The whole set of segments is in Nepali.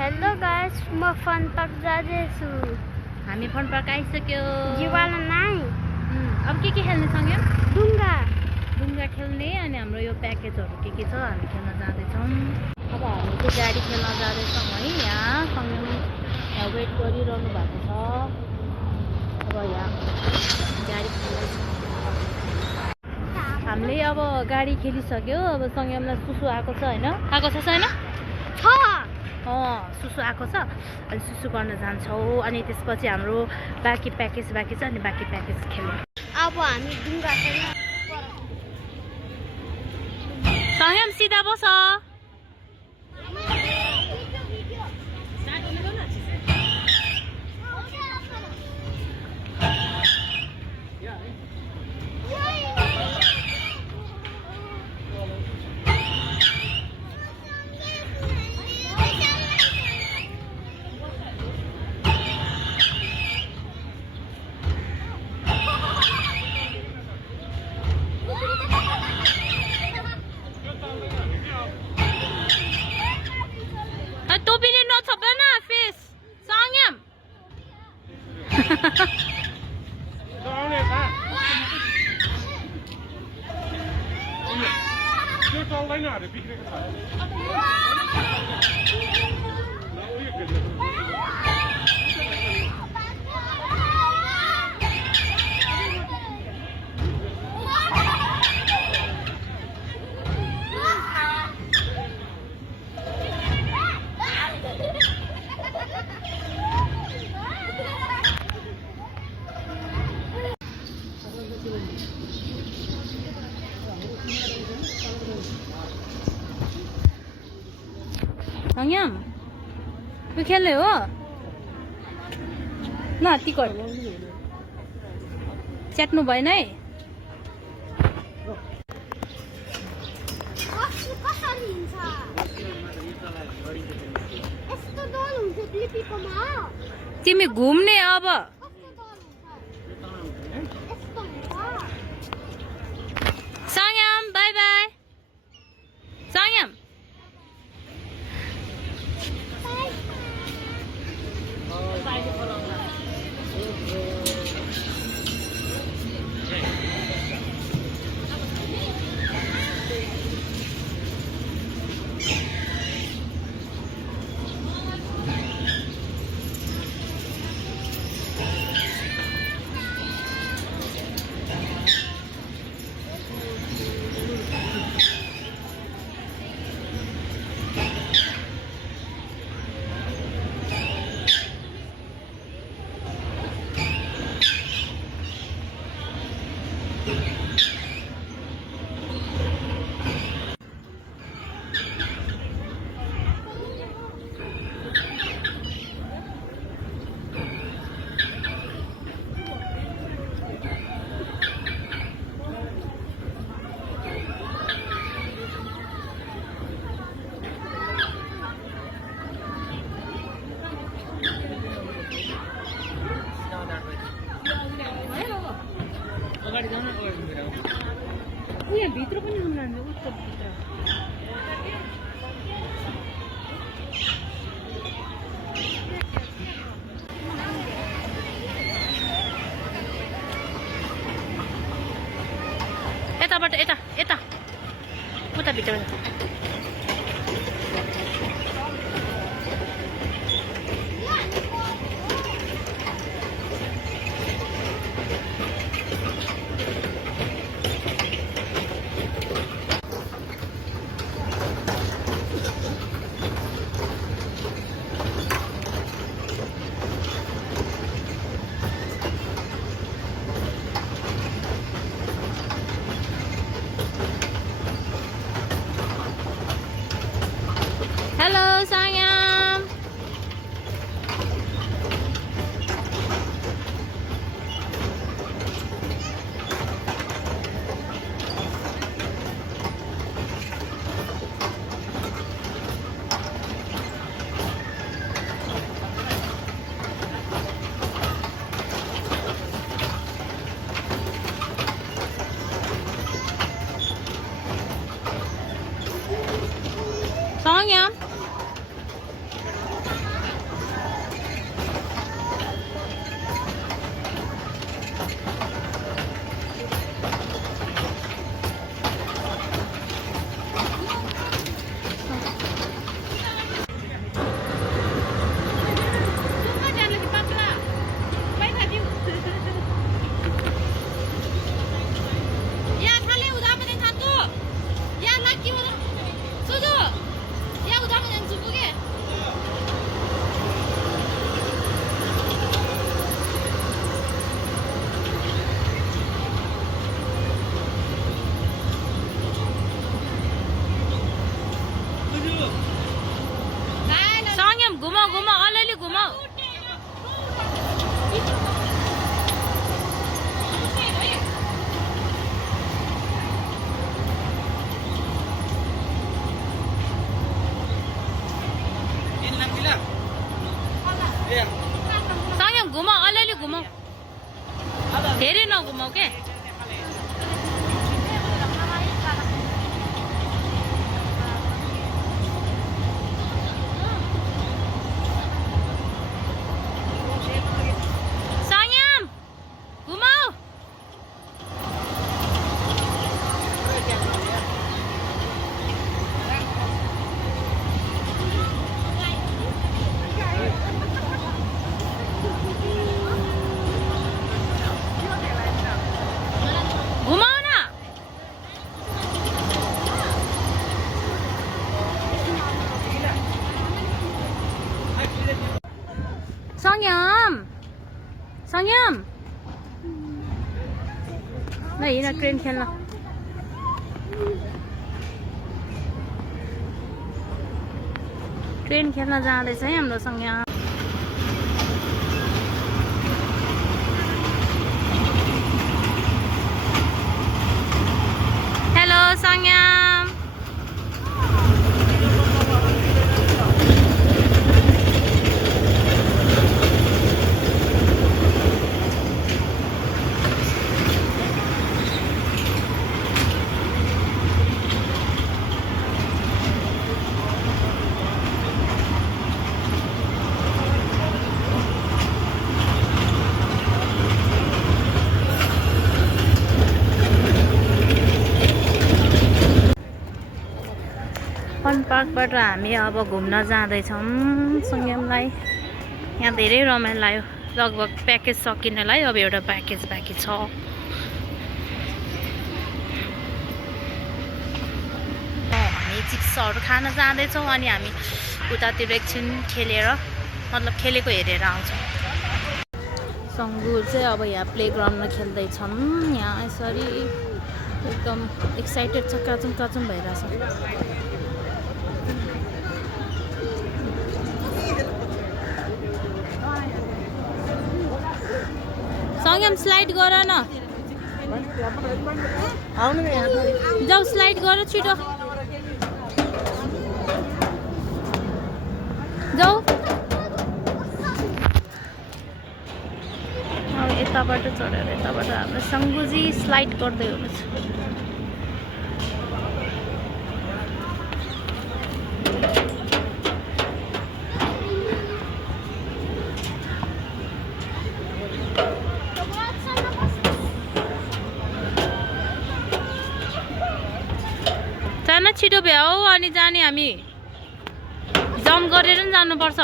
हेलो गाइस, म फन पार्क जाँदैछु। हामी फन पार्क आइसक्यो। जीवाना नाइ। अब के खेल्ने सँगै? डुङ्गा खेल्ने अनि हाम्रो यो प्याकेजहरू के छ हामी खेल्न जाँदैछौँ। अब हामी चाहिँ गाडी खेल्न जाँदैछौँ है। यहाँ सँगै यहाँ वेट गरिरहनु भएको छ। अब यहाँ गाडी खेल्दैछौँ। हामीले अब गाडी खेलिसक्यो। अब सँगैलाई सुसु आएको छ होइन? आएको छ छैन? सुसु आएको छ। अनि सुसु गर्न जान्छौँ। अनि त्यसपछि हाम्रो बाँकी प्याकेज छ अनि बाँकी प्याकेज खेल्यौँ। अब हामी डुङ्गा खेल्न सँगै सिधा बस। टोपीले नछोप न फेस सँगम। त्यो चल्दैन अरे बिग्रेको छ। सँगम यो खेल्ने हो न? टिकट च्याट्नु भएन है। तिमी घुम्ने अब सँगम बाई बाई। सँगम यहाँ भित्र पनि हुनुहुन्छ उसको भित्र। यताबाट यता यता उता भित्र Hello, Sangam. Sangam. घुमाऊ घुमाऊ अलिअलि घुमाऊ सँगै घुमाऊ अलिअलि घुमाऊ धेरै नघुमाऊ के संयम घुमाऊ घुमाऊ न संयम संयम ल हिँड ट्रेन खेल्न ट्रेन खेल्न जाँदैछ है हाम्रो संयम हेलो संयम फन पार्कबाट हामी अब घुम्न जाँदैछौँ संयमलाई यहाँ धेरै रमाइलो लाग्यो लगभग प्याकेज सकिनलाई अब एउटा प्याकेज बाँकी छ हामी चिप्सहरू खान जाँदैछौँ अनि हामी उतातिर एकछिन खेलेर मतलब खेलेको हेरेर आउँछौँ सङ्गुर चाहिँ अब यहाँ प्लेग्राउन्डमा खेल्दैछन् यहाँ यसरी एकदम एक्साइटेड छ काचुम काचुम भइरहेछ संयम स्लाइड गर न जाऊ स्लाइड गर छिटो जाऊ अब यताबाट चढेर यताबाट हाम्रो सङ्गुजी स्लाइड गर्दै हुनुहुन्छ जान छिटो भ्याऊ अनि जाने हामी जम्प गरेर नि जानुपर्छ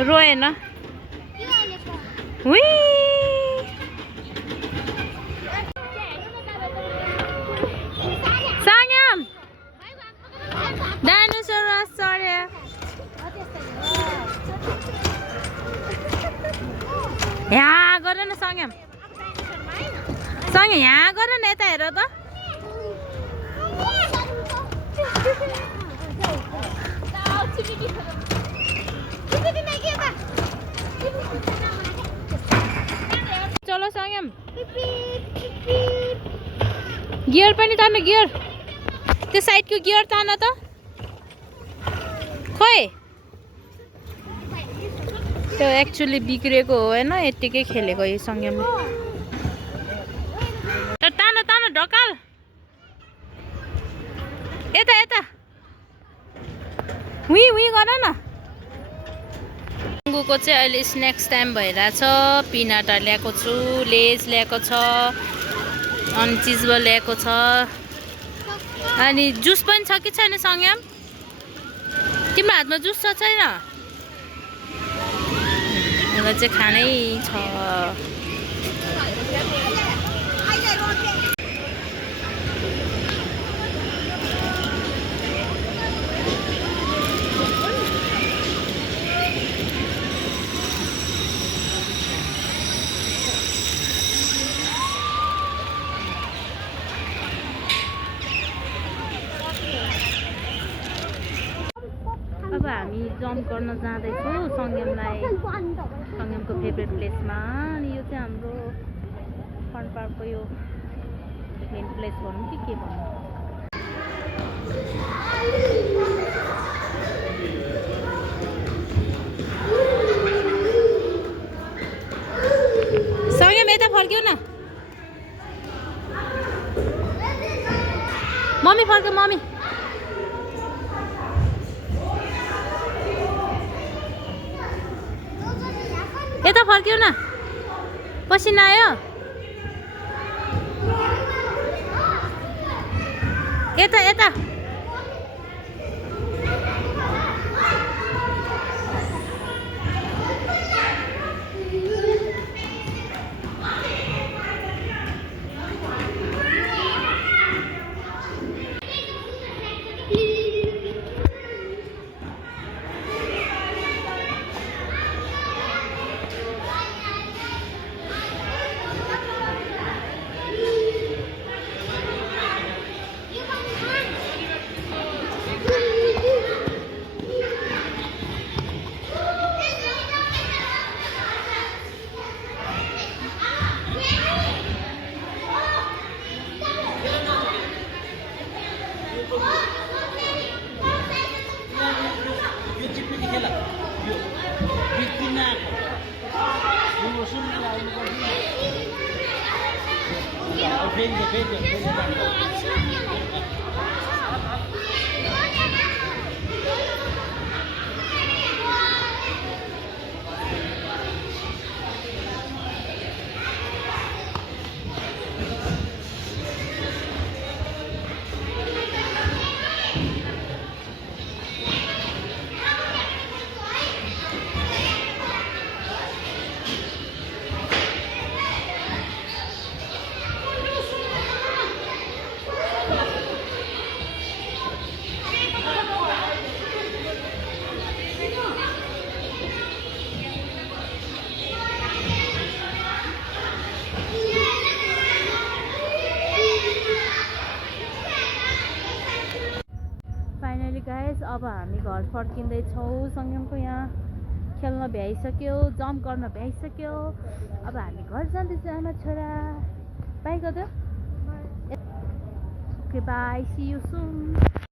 रोएन हुई संयम डाइनोसर चढ्यो यहाँ गर न संयम संयम यहाँ गर न यता हेर त चलो संयम गियर पनि तान्नु गियर त्यो साइडको गियर तान त खोइ त्यो एक्चुअली बिग्रेको हो हैन यतिकै खेलेको यो संयमले तान तान ढकाल यता यता हुई हुई गर न को चाहिँ अहिले स्न्याक्स टाइम भइरहेछ पिनाटा ल्याएको छु लेज ल्याएको छ अनि चिजबल ल्याएको छ अनि जुस पनि छ कि छैन संयम तिम्रो हातमा जुस छ छैन मलाई चाहिँ खानै छ अब हामी जम्प गर्न जाँदैछौँ सङ्गमको फेभरेट प्लेसमा अनि यो चाहिँ हाम्रो फन पार्कको यो मेन प्लेस भनौँ कि के भनौँ सङ्गम यता फर्क्यौ न मम्मी फर्क्यो मम्मी यता फर्क्यौ न पसिना आयो यता यता गाइस अब हामी घर फर्किँदैछौँ सङ्गमको यहाँ खेल्न भ्याइसक्यो जम्प गर्न भ्याइसक्यो अब हामी घर जाँदैछौँ आमा छोरा बाई गर्दै okay bye see you soon